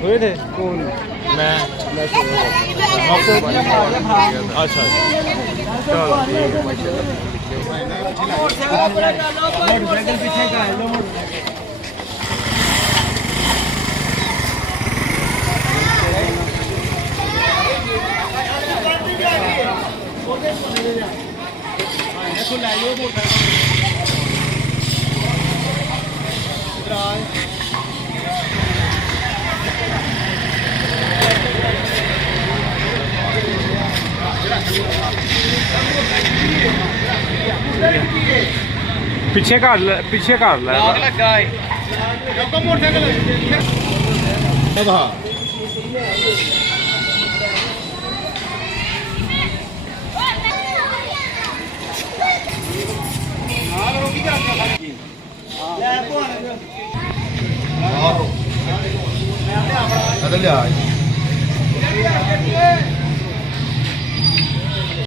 सोए थे कौन? मैं मैं सोया था। अच्छा चलो ठीक है माशाल्लाह। मोटरसाइकिल पीछे का है, लो मोटरसाइकिल। पीछे कर ले लगा है मोटरसाइकिल। अब हाँ ले